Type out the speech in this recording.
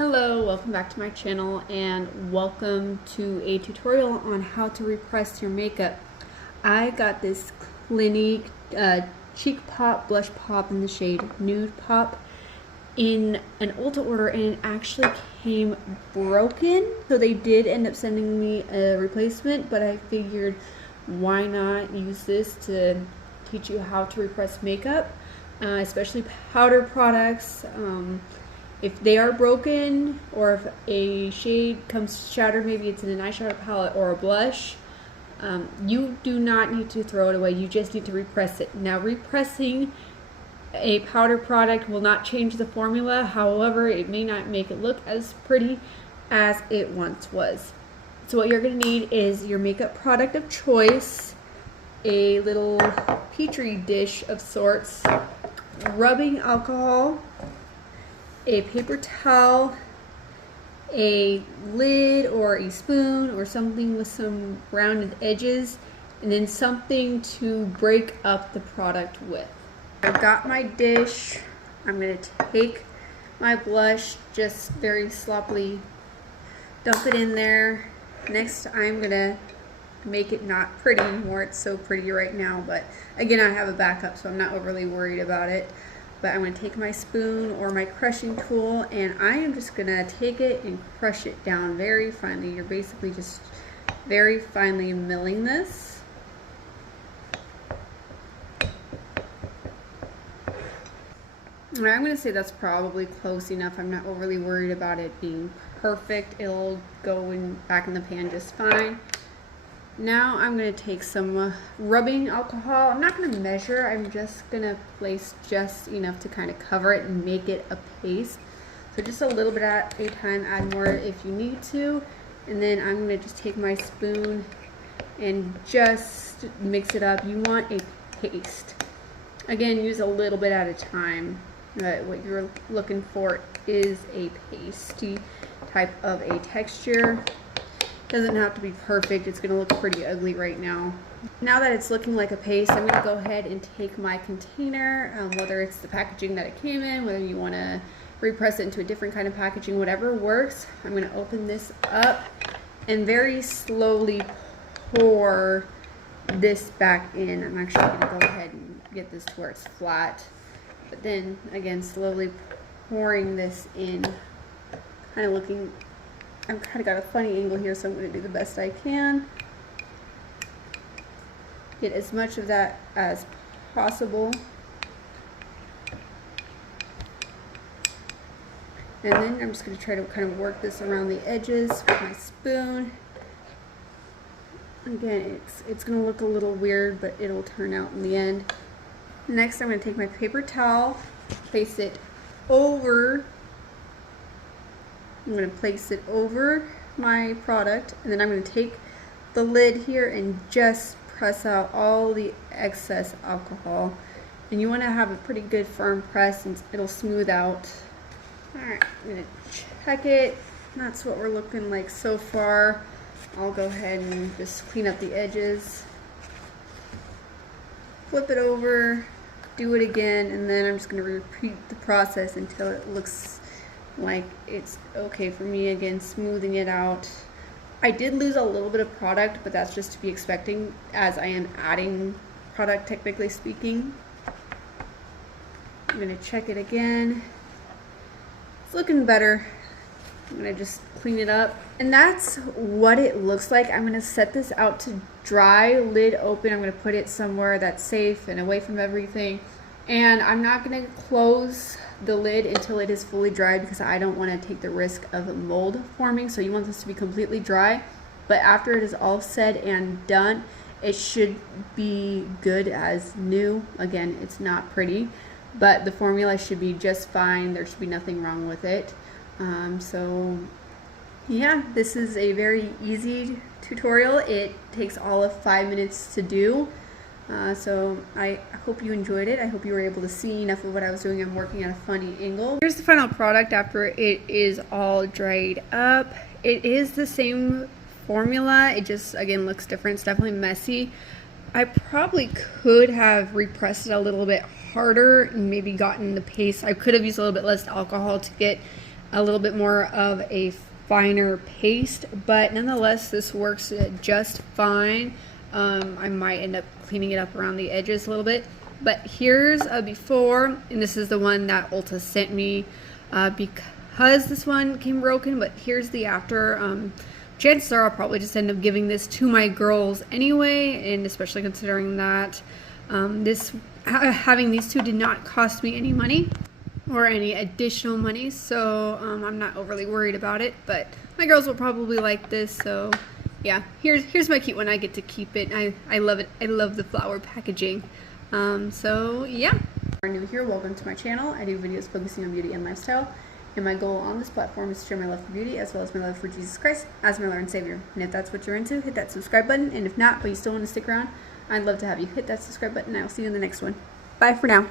Hello, welcome back to my channel and welcome to a tutorial on how to repress your makeup. I got this Clinique Cheek Pop Blush Pop in the shade Nude Pop in an Ulta order, and it actually came broken. So they did end up sending me a replacement, but I figured why not use this to teach you how to repress makeup, especially powder products. If they are broken, or if a shade comes shattered, maybe it's in an eyeshadow palette or a blush, you do not need to throw it away. You just need to repress it. Now, repressing a powder product will not change the formula. However, it may not make it look as pretty as it once was. So what you're going to need is your makeup product of choice, a little petri dish of sorts, rubbing alcohol, a paper towel, a lid or a spoon or something with some rounded edges, and then something to break up the product with. I've got my dish. I'm going to take my blush, just very sloppily dump it in there. Next, I'm going to make it not pretty anymore. It's so pretty right now, but again, I have a backup, so I'm not overly worried about it. But I'm going to take my spoon or my crushing tool, and I am just going to take it and crush it down very finely. You're basically just very finely milling this. And I'm going to say that's probably close enough. I'm not overly worried about it being perfect. It'll go back in the pan just fine. Now I'm going to take some rubbing alcohol. I'm not going to measure. I'm just going to place just enough to kind of cover it and make it a paste. So just a little bit at a time. Add more if you need to. And then I'm going to just take my spoon and just mix it up. You want a paste. Again, use a little bit at a time. What you're looking for is a pasty type of a texture. Doesn't have to be perfect. It's going to look pretty ugly right now. Now that it's looking like a paste, I'm going to go ahead and take my container, whether it's the packaging that it came in, whether you want to repress it into a different kind of packaging, whatever works. I'm going to open this up and very slowly pour this back in. I'm actually going to go ahead and get this to where it's flat. But then, again, slowly pouring this in, kind of looking... I've kind of got a funny angle here, so I'm going to do the best I can. Get as much of that as possible. And then I'm just going to try to kind of work this around the edges with my spoon. Again, it's going to look a little weird, but it'll turn out in the end. Next, I'm going to take my paper towel, place it over... I'm going to place it over my product, and then I'm going to take the lid here and just press out all the excess alcohol. And you want to have a pretty good firm press, and it'll smooth out. Alright, I'm going to check it. That's what we're looking like so far. I'll go ahead and just clean up the edges. Flip it over, do it again, and then I'm just going to repeat the process until it looks like it's okay for me. Again, smoothing it out. I did lose a little bit of product, but that's just to be expecting as I am adding product, technically speaking. I'm going to check it again. It's looking better. I'm going to just clean it up. And that's what it looks like. I'm going to set this out to dry, lid open. I'm going to put it somewhere that's safe and away from everything. And I'm not going to close the lid until it is fully dried, because I don't want to take the risk of mold forming. So you want this to be completely dry, but after it is all said and done, it should be good as new. Again, it's not pretty, but the formula should be just fine. There should be nothing wrong with it. So yeah, this is a very easy tutorial. It takes all of 5 minutes to do. So I hope you enjoyed it. I hope you were able to see enough of what I was doing. I'm working at a funny angle. Here's the final product after it is all dried up. It is the same formula. It just, again, looks different. It's definitely messy. I probably could have repressed it a little bit harder and maybe gotten the paste. I could have used a little bit less alcohol to get a little bit more of a finer paste, but nonetheless this works just fine. I might end up cleaning it up around the edges a little bit, but here's a before, and this is the one that Ulta sent me because this one came broken, but here's the after. Chances are I'll probably just end up giving this to my girls anyway, and especially considering that having these two did not cost me any money or any additional money, so I'm not overly worried about it, but my girls will probably like this. So yeah, here's my cute one. I get to keep it. I love it. I love the flower packaging. So yeah, if you're new here, welcome to my channel. I do videos focusing on beauty and lifestyle, and my goal on this platform is to share my love for beauty as well as my love for Jesus Christ as my Lord and Savior. And if that's what you're into, hit that subscribe button, and if not but you still want to stick around, I'd love to have you hit that subscribe button. I'll see you in the next one. Bye for now.